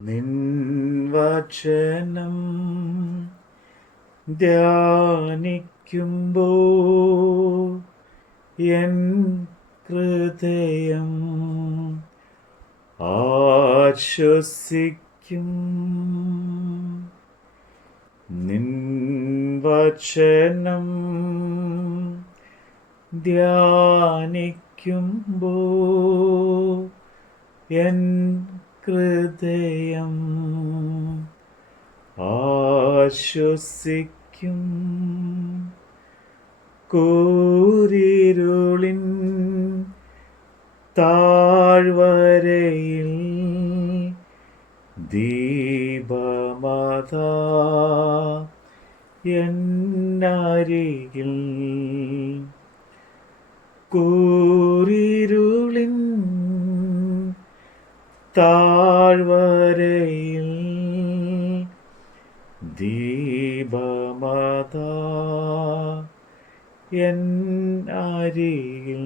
നിൻ വചനം ധ്യാനിക്കുമ്പോൾ എൻ ഹൃദയം ആശ്വസിക്കും. നിൻ വചനം ധ്യാനിക്കുമ്പോൾ എൻ ഹൃദയം ആശ്വസിക്കും. കൂരിരുളിൻ താഴ്വരയിൽ ദീപമതാ എന്നരികിൽ. കൂരിരുളിൻ താഴ്വരയിൽ ദീപമതാ എന്നരികിൽ.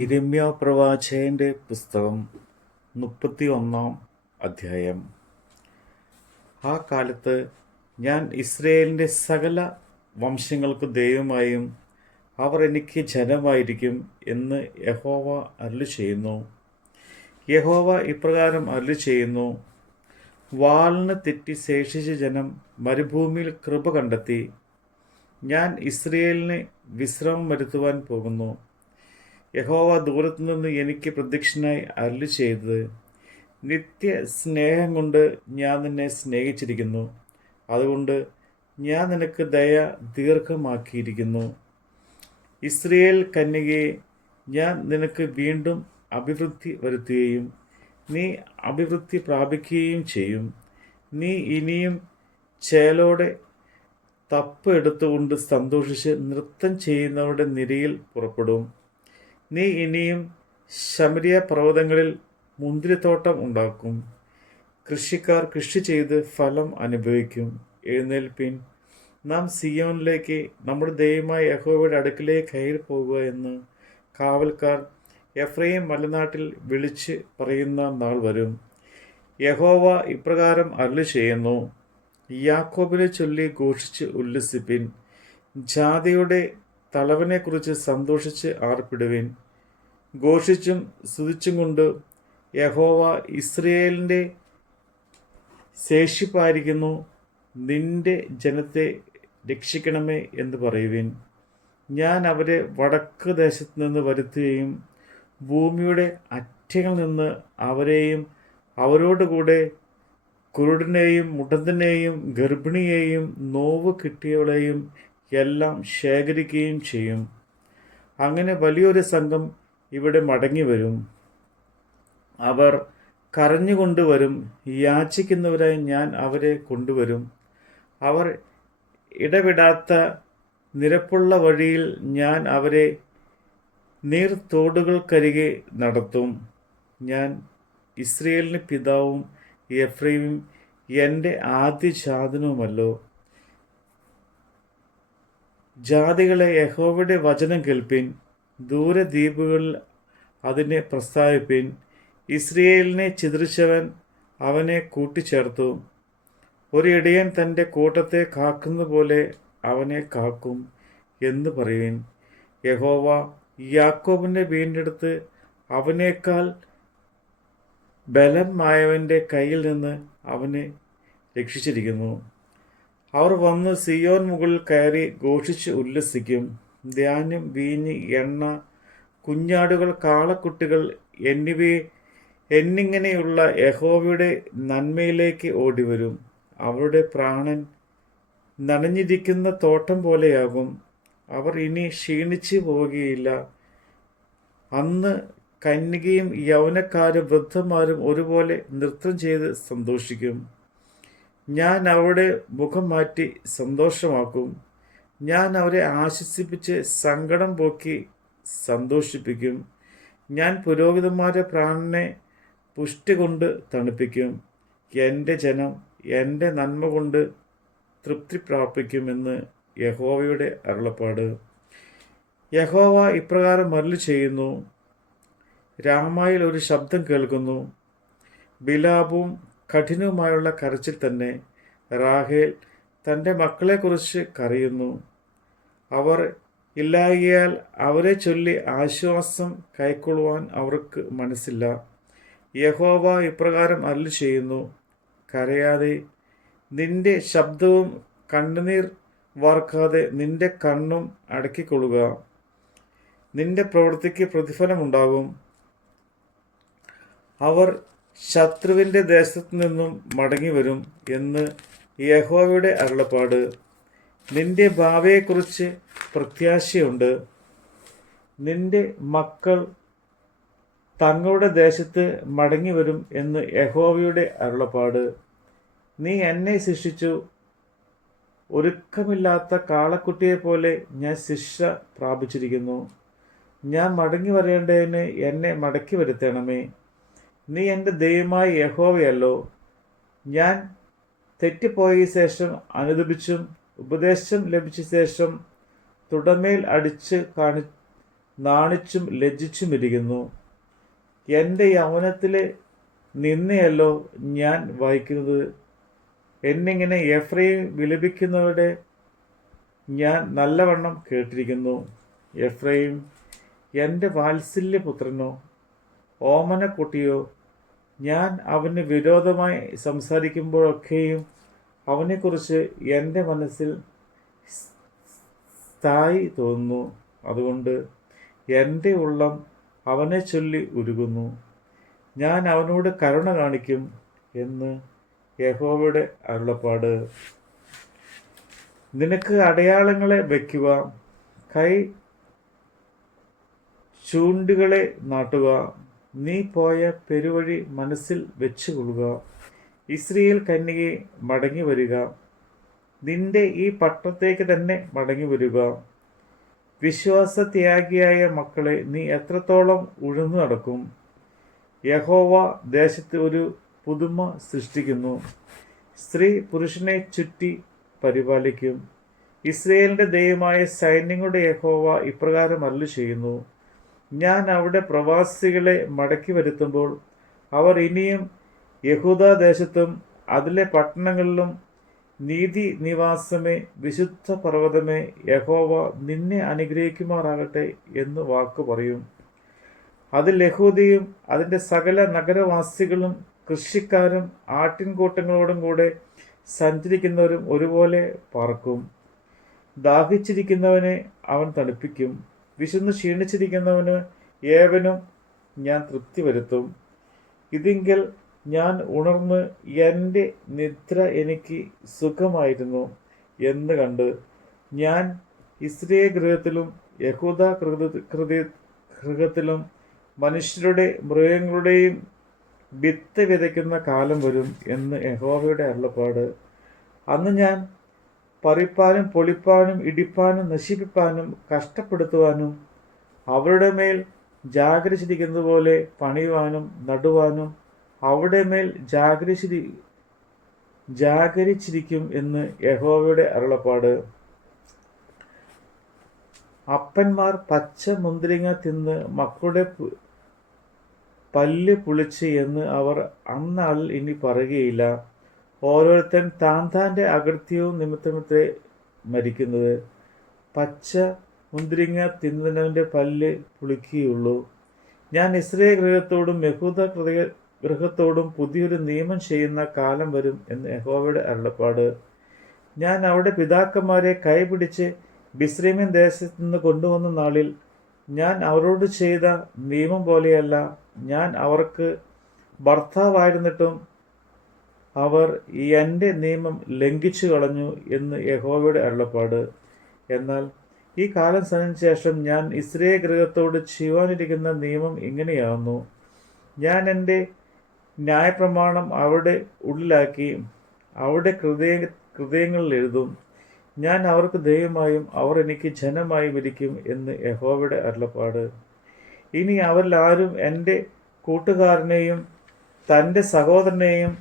യിരെമ്യാ പ്രവാചകന്റെ പുസ്തകം 31 അധ്യായം. ആ കാലത്ത് ഞാൻ ഇസ്രയേലിൻ്റെ സകല വംശങ്ങൾക്ക് ദൈവമായും അവർ എനിക്ക് ജനമായിരിക്കും എന്ന് യഹോവ അരുളിച്ചെയ്യുന്നു. യഹോവ ഇപ്രകാരം അരുളിച്ചെയ്യുന്നു: വാളിന് തെറ്റി ശേഷിച്ച ജനം മരുഭൂമിയിൽ കൃപ കണ്ടെത്തി. ഞാൻ ഇസ്രയേലിന് വിശ്രമം വരുത്തുവാൻ പോകുന്നു. യഹോവ ദൂരത്തുനിന്ന് എനിക്ക് പ്രത്യക്ഷനായി അരുളിച്ചെയ്തത്: നിത്യ സ്നേഹം കൊണ്ട് ഞാൻ നിന്നെ സ്നേഹിച്ചിരിക്കുന്നു. അതുകൊണ്ട് ഞാൻ നിനക്ക് ദയ ദീർഘമാക്കിയിരിക്കുന്നു. ഇസ്രയേൽ കന്യകയെ ഞാൻ നിനക്ക് വീണ്ടും അഭിവൃദ്ധി വരുത്തുകയും നീ അഭിവൃദ്ധി പ്രാപിക്കുകയും ചെയ്യും. നീ ഇനിയും ചേലോടെ തപ്പ് എടുത്തുകൊണ്ട് സന്തോഷിച്ച് നൃത്തം ചെയ്യുന്നവരുടെ നിരയിൽ പുറപ്പെടും. നീ ഇനിയും ശമരിയ പർവ്വതങ്ങളിൽ മുന്തിരിത്തോട്ടം ഉണ്ടാക്കും. കൃഷിക്കാർ കൃഷി ചെയ്ത് ഫലം അനുഭവിക്കും. എഴുന്നേൽപ്പിൻ, നാം സിയോനിലേക്ക്, നമ്മുടെ ദൈവമായ യഹോവയുടെ അടുക്കിലേക്ക് കയറി പോകുക എന്ന് കാവൽക്കാർ എഫ്രയീം മലനാട്ടിൽ വിളിച്ച് പറയുന്ന നാൾ വരും. യഹോവ ഇപ്രകാരം അരുളിച്ചെയ്യുന്നു: യാക്കോബിനെ ചൊല്ലി ഘോഷിച്ച് ഉല്ലസിപ്പിൻ. ജാതിയുടെ തലവനെക്കുറിച്ച് സന്തോഷിച്ച് ആർപ്പിടുവിൻ. ഘോഷിച്ചും സ്തുതിച്ചും കൊണ്ട് യഹോവ ഇസ്രയേലിൻ്റെ ശേഷിപ്പായിരിക്കുന്നു, നിന്റെ ജനത്തെ രക്ഷിക്കണമേ എന്ന് പറയുവിൻ. ഞാൻ അവരെ വടക്ക് ദേശത്ത് നിന്ന് വരുത്തുകയും ഭൂമിയുടെ അറ്റങ്ങളിൽ നിന്ന് അവരെയും അവരോടുകൂടെ കുരുടനെയും മുടന്തനെയും ഗർഭിണിയെയും നോവ് കിട്ടിയവളെയും എല്ലാം ശേഖരിക്കുകയും ചെയ്യും. അങ്ങനെ വലിയൊരു സംഘം ഇവിടെ മടങ്ങി വരും. അവർ കരഞ്ഞുകൊണ്ടുവരും. യാചിക്കുന്നവരായി ഞാൻ അവരെ കൊണ്ടുവരും. അവർ ഇടവിടാത്ത നിരപ്പുള്ള വഴിയിൽ ഞാൻ അവരെ നീർത്തോടുകൾക്കരികെ നടത്തും. ഞാൻ ഇസ്രയേലിന് പിതാവും എഫ്രയീമും എൻ്റെ ആദ്യജാതനുമല്ലോ. ജാതികളെ, യഹോവയുടെ വചനം കേൾപ്പിൻ. ദൂരദ്വീപുകളിൽ അതിനെ പ്രസ്താവിപ്പിൻ. ഇസ്രയേലിനെ ചിതറിച്ചവൻ അവനെ കൂട്ടിച്ചേർത്തു. ഒരു ഇടയൻ തൻ്റെ കൂട്ടത്തെ കാക്കുന്ന പോലെ അവനെ കാക്കും എന്ന് പറയുവിൻ. യഹോവ യാക്കോബിനെ വീണ്ടെടുത്ത് അവനേക്കാൾ ബലമായവൻ്റെ കയ്യിൽ നിന്ന് അവനെ രക്ഷിച്ചിരിക്കുന്നു. അവർ വന്ന് സിയോൻ മുകളിൽ കയറി ഘോഷിച്ച് ഉല്ലസിക്കും. ധാന്യം, വീഞ്ഞ്, എണ്ണ, കുഞ്ഞാടുകൾ, കാളക്കുട്ടികൾ എന്നിങ്ങനെയുള്ള യഹോവയുടെ നന്മയിലേക്ക് ഓടിവരും. അവരുടെ പ്രാണൻ നനഞ്ഞിരിക്കുന്ന തോട്ടം പോലെയാകും. അവർ ഇനി ക്ഷീണിച്ചു പോവുകയില്ല. അന്ന് കന്യകയും യൗവനക്കാരും വൃദ്ധന്മാരും ഒരുപോലെ നൃത്തം ചെയ്ത് സന്തോഷിക്കും. ഞാൻ അവരുടെ മുഖം മാറ്റി സന്തോഷമാക്കും. ഞാൻ അവരെ ആശ്വസിപ്പിച്ച് സങ്കടം പോക്കി സന്തോഷിപ്പിക്കും. ഞാൻ പുരോഹിതന്മാരുടെ പ്രാണനെ പുഷ്ടി കൊണ്ട് തണുപ്പിക്കും. എൻ്റെ ജനം എൻ്റെ നന്മ കൊണ്ട് തൃപ്തി പ്രാപിക്കുമെന്ന് യഹോവയുടെ അരുളപ്പാട്. യഹോവ ഇപ്രകാരം അരുളി ചെയ്യുന്നു: രാമായിൽ ഒരു ശബ്ദം കേൾക്കുന്നു, വിലാപവും കഠിനവുമായുള്ള കരച്ചിൽ തന്നെ. റാഹേൽ തൻ്റെ മക്കളെക്കുറിച്ച് കരയുന്നു. അവർ ഇല്ലായ്കയാൽ അവരെ ചൊല്ലി ആശ്വാസം കൈക്കൊള്ളുവാൻ അവർക്ക് മനസ്സില്ല. യഹോവ ഇപ്രകാരം അരുളി ചെയ്യുന്നു: കരയാതെ നിന്റെ ശബ്ദവും കണ്ണുനീർ വാർക്കാതെ നിന്റെ കണ്ണും അടക്കിക്കൊള്ളുക. നിന്റെ പ്രവൃത്തിക്ക് പ്രതിഫലമുണ്ടാകും. അവർ ശത്രുവിൻ്റെ ദേശത്തു നിന്നും മടങ്ങിവരും എന്ന് യഹോവയുടെ അരുളപ്പാട്. നിന്റെ ഭാവിയെക്കുറിച്ച് പ്രത്യാശയുണ്ട്. നിന്റെ മക്കൾ തങ്ങളുടെ ദേശത്ത് മടങ്ങിവരും എന്ന് യഹോവയുടെ അരുളപ്പാട്. നീ എന്നെ ശിക്ഷിച്ചു. ഒരുക്കമില്ലാത്ത കാളക്കുട്ടിയെപ്പോലെ ഞാൻ ശിക്ഷ പ്രാപിച്ചിരിക്കുന്നു. ഞാൻ മടങ്ങി വരേണ്ടതിന് എന്നെ മടക്കി വരുത്തണമേ. നീ എൻ്റെ ദൈവമായ യഹോവയല്ലോ. ഞാൻ തെറ്റിപ്പോയ ശേഷം അനുദപിച്ചും ഉപദേശം ലഭിച്ച ശേഷം തുടമേൽ അടിച്ച് നാണിച്ചും ലജ്ജിച്ചും ഇരിക്കുന്നു. എൻ്റെ യൗവനത്തിലെ നിന്നയല്ലോ ഞാൻ വായിക്കുന്നത്. എന്നിങ്ങനെ എഫ്രൈം വിലപിക്കുന്നവരുടെ ഞാൻ നല്ലവണ്ണം കേട്ടിരിക്കുന്നു. എഫ്രൈം എൻ്റെ വാത്സല്യപുത്രനോ ഓമനക്കുട്ടിയോ. ഞാൻ അവന് വിരോധമായി സംസാരിക്കുമ്പോഴൊക്കെയും അവനെക്കുറിച്ച് എൻ്റെ മനസ്സിൽ സ്ഥായി തോന്നുന്നു. അതുകൊണ്ട് എൻ്റെ ഉള്ളം അവനെ ചൊല്ലി ഉരുകുന്നു. ഞാൻ അവനോട് കരുണ കാണിക്കും എന്ന് യഹോവയുടെ അരുളപ്പാട്. നിനക്ക് അടയാളങ്ങളെ വയ്ക്കുക, കൈ ചൂണ്ടുകളെ നാട്ടുക. നീ പോയ പെരുവഴി മനസ്സിൽ വെച്ചുകൊള്ളുക. ഇസ്രായേൽ കന്യകെ, മടങ്ങി വരിക. നിന്റെ ഈ പട്ടണത്തേക്ക് തന്നെ മടങ്ങി വരിക. വിശ്വാസത്യാഗിയായ മക്കളെ, നീ എത്രത്തോളം ഉഴന്നു നടക്കും? യഹോവ ദേശത്ത് ഒരു പുതുമ സൃഷ്ടിക്കുന്നു. സ്ത്രീ പുരുഷനെ ചുറ്റി പരിപാലിക്കും. ഇസ്രായേലിന്റെ ദൈവമായ സൈന്യങ്ങളുടെ യഹോവ ഇപ്രകാരം അരുളി ചെയ്യുന്നു: ഞാൻ അവിടെ പ്രവാസികളെ മടക്കി വരുത്തുമ്പോൾ അവർ ഇനിയും യഹൂദാദേശത്തും അതിലെ പട്ടണങ്ങളിലും നീതി നിവാസമേ, വിശുദ്ധ പർവ്വതമേ, യഹോവ നിന്നെ അനുഗ്രഹിക്കുമാറാകട്ടെ എന്ന് വാക്ക് പറയും. അതിൽ യഹൂദയും അതിൻ്റെ സകല നഗരവാസികളും കൃഷിക്കാരും ആട്ടിൻകൂട്ടങ്ങളോടും കൂടെ സഞ്ചരിക്കുന്നവരും ഒരുപോലെ പാർക്കും. ദാഹിച്ചിരിക്കുന്നവനെ അവൻ തണുപ്പിക്കും. വിശന്ന് ക്ഷീണിച്ചിരിക്കുന്നവന് ഏവനും ഞാൻ തൃപ്തി വരുത്തും. ഇതിങ്കൽ ഞാൻ ഉണർന്ന് എൻ്റെ നിദ്ര എനിക്ക് സുഖമായിരുന്നു എന്ന് കണ്ട് ഞാൻ ഇസ്രായേൽ ഗൃഹത്തിലും യഹൂദ ഗൃഹത്തിലും മനുഷ്യരുടെ മൃഗങ്ങളുടെയും വിത്ത് വിതയ്ക്കുന്ന കാലം വരും എന്ന് യഹോവയുടെ അരുളപ്പാട്. അന്ന് ഞാൻ പറിപ്പാനും പൊളിപ്പാനും ഇടിപ്പാനും നശിപ്പിപ്പാനും കഷ്ടപ്പെടുത്തുവാനും അവരുടെ മേൽ ജാഗരിച്ചിരിക്കുന്നത് പോലെ പണിയുവാനും നടുവാനും അവിടെ മേൽ ജാഗരിച്ചിരിക്കും എന്ന് യഹോവയുടെ അരുളപ്പാട്. അപ്പന്മാർ പച്ച മുന്തിരിങ്ങ തിന്ന് മക്കളുടെ പല്ല് പുളിച്ച് എന്ന് അവർ അന്നാളിൽ ഇനി പറയുകയില്ല. ഓരോരുത്തൻ താൻ്റെ അകൃത്യവും നിമിത്തമത്തെ മരിക്കുന്നത്. പച്ച മുന്തിരിങ്ങ തിന്നുന്നവൻ്റെ പല്ല് പുളിക്കുകയുള്ളൂ. ഞാൻ ഇസ്രായേൽ ഗൃഹത്തോടും യഹൂദ ഗൃഹത്തോടും പുതിയൊരു നിയമം ചെയ്യുന്ന കാലം വരും എന്ന് യഹോവയുടെ അരുളപ്പാട്. ഞാൻ അവിടെ പിതാക്കന്മാരെ കൈപിടിച്ച് മിസ്രയീം ദേശത്ത് നിന്ന് കൊണ്ടുവന്ന നാളിൽ ഞാൻ അവരോട് ചെയ്ത നിയമം പോലെയല്ല. ഞാൻ അവർക്ക് ഭർത്താവായിരുന്നിട്ടും അവർ എൻ്റെ നിയമം ലംഘിച്ചു കളഞ്ഞു എന്ന് യഹോവയുടെ അരുളപ്പാട്. എന്നാൽ ഈ കാലം സഞ്ചരിച്ച ശേഷം ഞാൻ ഇസ്രായേൽ ഗൃഹത്തോട് ചെയ്യുവാനിരിക്കുന്ന നിയമം ഇങ്ങനെയാകുന്നു: ഞാൻ എൻ്റെ ന്യായപ്രമാണം അവരുടെ ഉള്ളിലാക്കി അവരുടെ ഹൃദയങ്ങളിൽ എഴുതും. ഞാൻ അവർക്ക് ദൈവമായും അവർ എനിക്ക് ജനമായും ഇരിക്കും എന്ന് യഹോവയുടെ അരുളപ്പാട്. ഇനി അവരിൽ ആരും എൻ്റെ കൂട്ടുകാരനെയും തൻ്റെ സഹോദരനെയും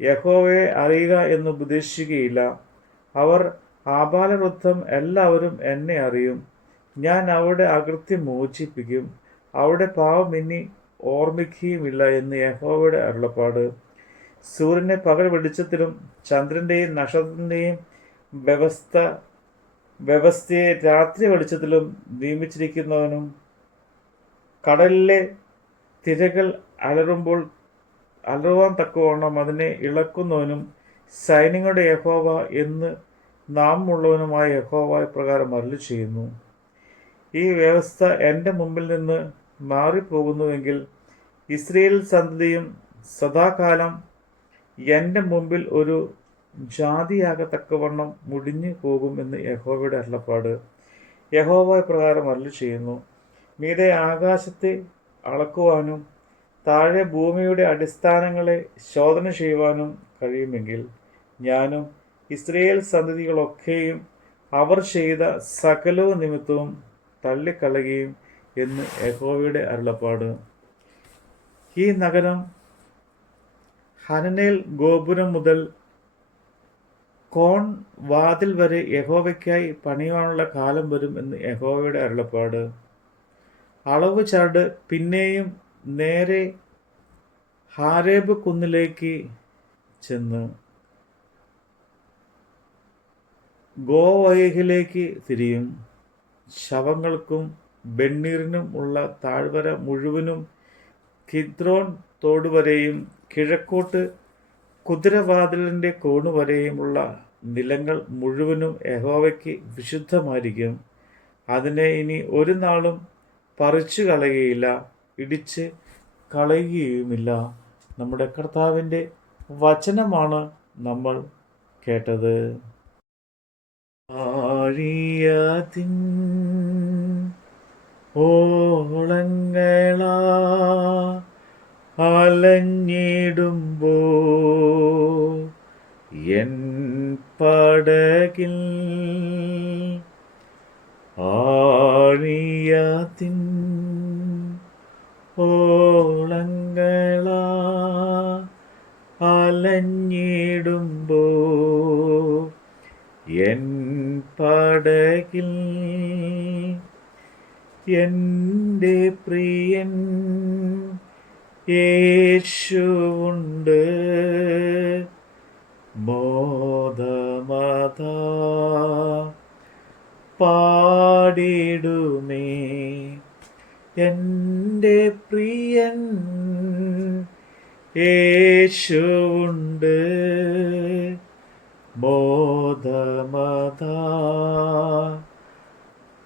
യഹോവയെ അറിയുക എന്ന് ഉപദേശിക്കുകയില്ല. അവർ ആബാലവൃദ്ധം എല്ലാവരും എന്നെ അറിയും. ഞാൻ അവരുടെ അകൃത്യം മോചിപ്പിക്കും. അവരുടെ പാപം ഇനി ഓർമ്മിക്കുകയുമില്ല എന്ന് യഹോവയുടെ അരുളപ്പാട്. സൂര്യനെ പകൽ വെളിച്ചത്തിലും ചന്ദ്രൻ്റെയും നക്ഷത്രത്തിൻ്റെയും വ്യവസ്ഥയെ രാത്രി വെളിച്ചത്തിലും നിയമിച്ചിരിക്കുന്നവനും കടലിലെ തിരകൾ അലറുവാൻ തക്കവണ്ണം അതിനെ ഇളക്കുന്നവനും സൈന്യങ്ങളുടെ യഹോവ എന്ന് നാമമുള്ളവനുമായ യഹോവ പ്രകാരം അരുളി ചെയ്യുന്നു. ഈ വ്യവസ്ഥ എൻ്റെ മുമ്പിൽ നിന്ന് മാറിപ്പോകുന്നുവെങ്കിൽ ഇസ്രായേൽ സന്തതിയും സദാകാലം എൻ്റെ മുമ്പിൽ ഒരു ജാതിയാകത്തക്കവണ്ണം മുടിഞ്ഞു പോകും എന്ന് യഹോവയുടെ അരുളപ്പാട്. യഹോവ പ്രകാരം അരുളി ചെയ്യുന്നു. മീതെ ആകാശത്തെ അളക്കുവാനും താഴെ ഭൂമിയുടെ അടിസ്ഥാനങ്ങളെ ശോധന ചെയ്യുവാനും കഴിയുമെങ്കിൽ ഞാനും ഇസ്രായേൽ സന്തതികളൊക്കെയും അവർ ചെയ്ത സകലവും നിമിത്തവും തള്ളിക്കളയുകയും എന്ന് യഹോവയുടെ അരുളപ്പാട്. ഈ നഗരം ഹനനേൽ ഗോപുരം മുതൽ കോൺ വാതിൽ വരെ യഹോവയ്ക്കായി പണിയുവാനുള്ള കാലം വരും എന്ന് യഹോവയുടെ അരുളപ്പാട്. അളവ് ചരട് പിന്നെയും നേരെ ഹാരേബ് കുന്നിലേക്ക് ചെന്ന് ഗോവയഹിലേക്ക് തിരിയും. ശവങ്ങൾക്കും വെണ്ണീറിനും ഉള്ള താഴ്വര മുഴുവനും കിദ്രോൻ തോടുവരെയും കിഴക്കോട്ട് കുതിരവാതിലിൻ്റെ കോണുവരെയുമുള്ള നിലങ്ങൾ മുഴുവനും യഹോവയ്ക്ക് വിശുദ്ധമായിരിക്കും. അതിനെ ഇനി ഒരു നാളും പറിച്ചു കളയുകയില്ല, ഇടിച്ച് കളയുകയുമില്ല. നമ്മുടെ കർത്താവിൻ്റെ വചനമാണ് നമ്മൾ കേട്ടത്. ആഴിയതിൻ ഓളങ്ങളാ അലഞ്ഞിടുമ്പോ എൻ പടകിൽ ആഴിയതിൻ ഓളങ്ങളാ അലഞ്ഞിടുമ്പോ എൻ പടകിൽ എൻ്റെ പ്രിയൻ യേശുവുണ്ട്. മോദമതാ പാടിടുമേ എൻ്റെ പ്രിയൻ യേശുവുണ്ട്. മോദമതാ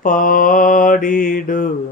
പാടിടുമേ